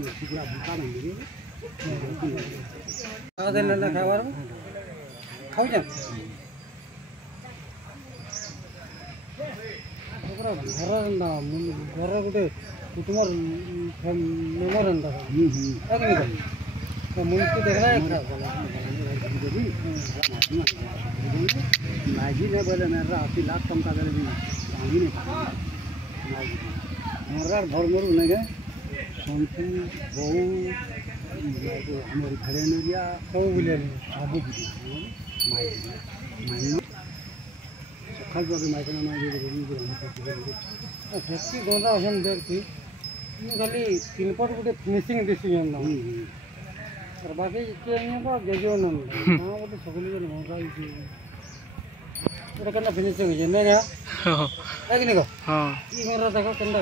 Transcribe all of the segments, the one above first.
पूरा भूखा बन गई आधे ना खावार खाऊ जा ओकरा घर ना घर गुटे कुटुंबर मेम्बर अंदा आगे तो मुझे देखना है माजी ने बोले मेरा 80 लाख कम का करे भी पानी नहीं मेरा घर मोर नहीं गए सोनपू बहु हमारे घरे में गया सब बोले सब बुझी माजी सकाल पर माजी ना माजी रोनी को हम करते फैक्ट्री गोदा हम देखती ये खाली तीन पर गुटे फिनिशिंग डिसीजन ना और बाकी के नहीं बा जजो ना हां वो तो सकली जन होगा ही এটা কেন ফিনিশিং হইছে না না এক নিকো हां ई गरा देखो कंडा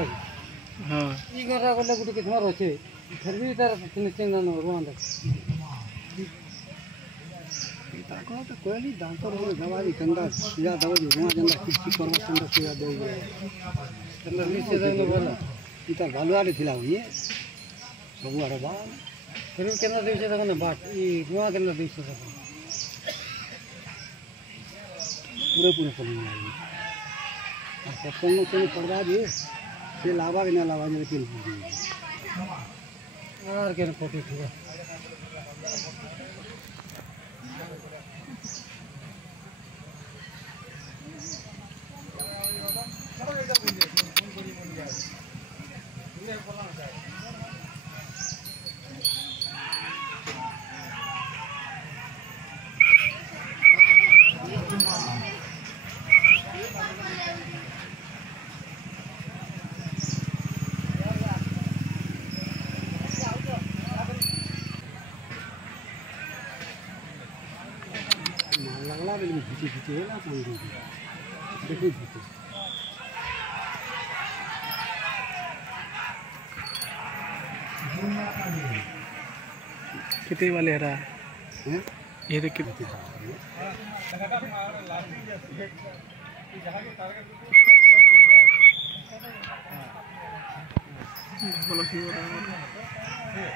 हां ई गरा गले गुटी के थमार होचे फिर भी तार फिनिशिंग ना रोंद ताको तो कोई दांतो रो दवाई कंडा या दवाई रोआ जंदा किसी करवा संदा से दे कंडा नीचे जाने वाला इता भालुआरे थिला हुई सब आरे बा फिर केना दिवसे तक ना बाट ई रोआ केना दिवसे तक पूरे पूरे चलने लगे और सत्संग को पढ़वा दिए से लावा के ना लावा जो के और के फोटो ठीक है लगला बिल्कुल खींची खींची है ना संगी देखिए खींची कितने वाले रहा हैं ये देख कितने बोलो सी हो रहा है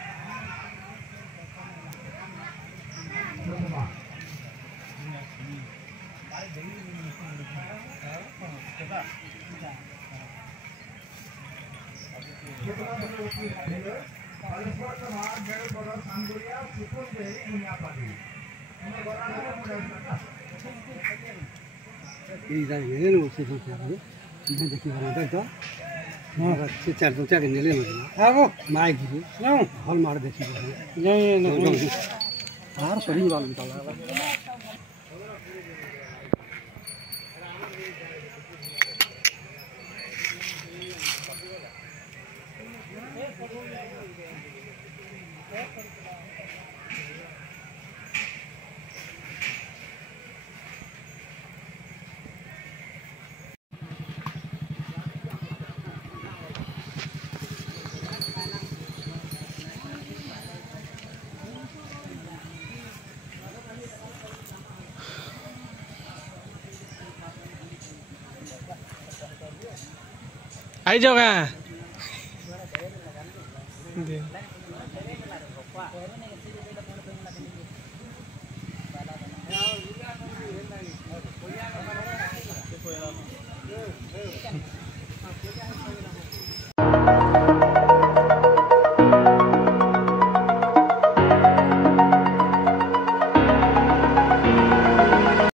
इधर ये लो से तो क्या है मैं देखिए बना था हां से चार दो चार ने ले लो हां वो माइक गिरी ना हॉल मार देखी नहीं नहीं हां सही वाला निकाला आई जाओ क्या